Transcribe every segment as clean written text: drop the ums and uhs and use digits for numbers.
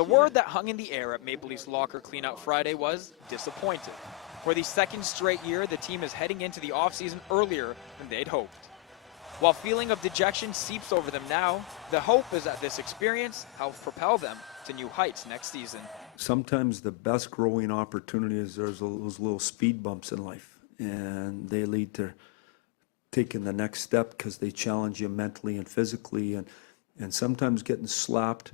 The word that hung in the air at Maple Leafs locker cleanout Friday was disappointed. For the second straight year, the team is heading into the offseason earlier than they'd hoped. While feeling of dejection seeps over them now, the hope is that this experience helps propel them to new heights next season. Sometimes the best growing opportunity is there's those little speed bumps in life, and they lead to taking the next step because they challenge you mentally and physically, and sometimes getting slapped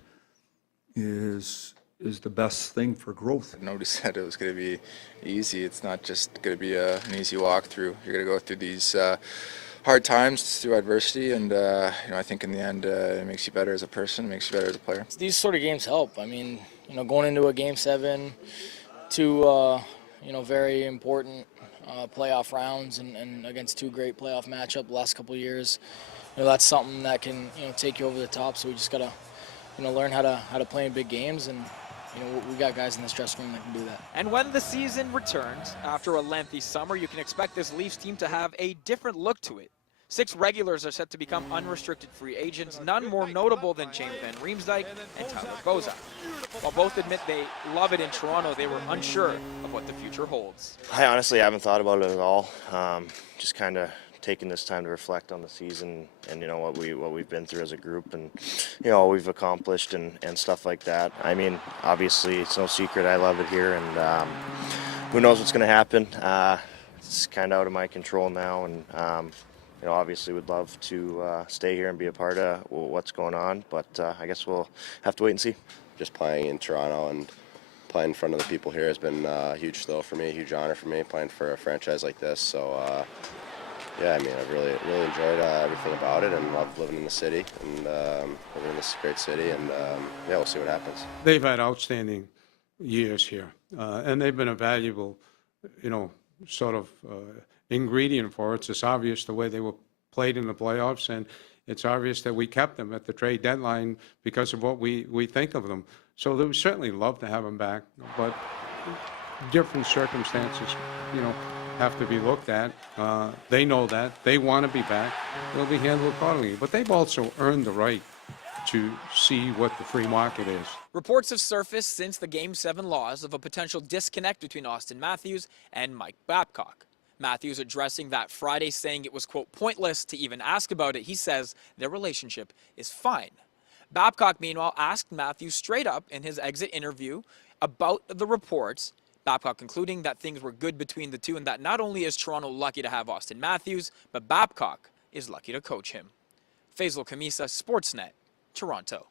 is the best thing for growth. Nobody said it was going to be easy. It's not just going to be an easy walkthrough. You're going to go through these hard times, through adversity, and I think in the end it makes you better as a person, makes you better as a player. These sort of games help. I mean, going into a Game 7, two very important playoff rounds, and against two great playoff matchups the last couple of years, that's something that can take you over the top. So we just gotta learn how to play in big games, and we got guys in this dressing room that can do that. And when the season returns after a lengthy summer, you can expect this Leafs team to have a different look to it. 6 regulars are set to become unrestricted free agents, none more notable than James Van Riemsdyk and Tyler Bozak. While both admit they love it in Toronto, they were unsure of what the future holds. I honestly haven't thought about it at all. Just kind of taking this time to reflect on the season and what we've been through as a group, and what we've accomplished and stuff like that. I mean, obviously it's no secret I love it here, and who knows what's going to happen. It's kind of out of my control now, and obviously would love to stay here and be a part of what's going on, but I guess we'll have to wait and see. Just playing in Toronto and playing in front of the people here has been a huge thrill for me, a huge honor for me, playing for a franchise like this. So yeah, I mean, I've really enjoyed everything about it, and love living in the city and living in this great city, and yeah, we'll see what happens. They've had outstanding years here, and they've been a valuable, sort of ingredient for it. It's obvious the way they were played in the playoffs, and it's obvious that we kept them at the trade deadline because of what we think of them. So we certainly love to have them back, but different circumstances, have to be looked at. They know that. They want to be back. They'll be handled accordingly. But they've also earned the right to see what the free market is. Reports have surfaced since the Game 7 loss of a potential disconnect between Auston Matthews and Mike Babcock. Matthews addressing that Friday, saying it was, quote, pointless to even ask about it. He says their relationship is fine. Babcock, meanwhile, asked Matthews straight up in his exit interview about the reports, Babcock concluding that things were good between the two and that not only is Toronto lucky to have Auston Matthews, but Babcock is lucky to coach him. Faizal Khamisa, Sportsnet, Toronto.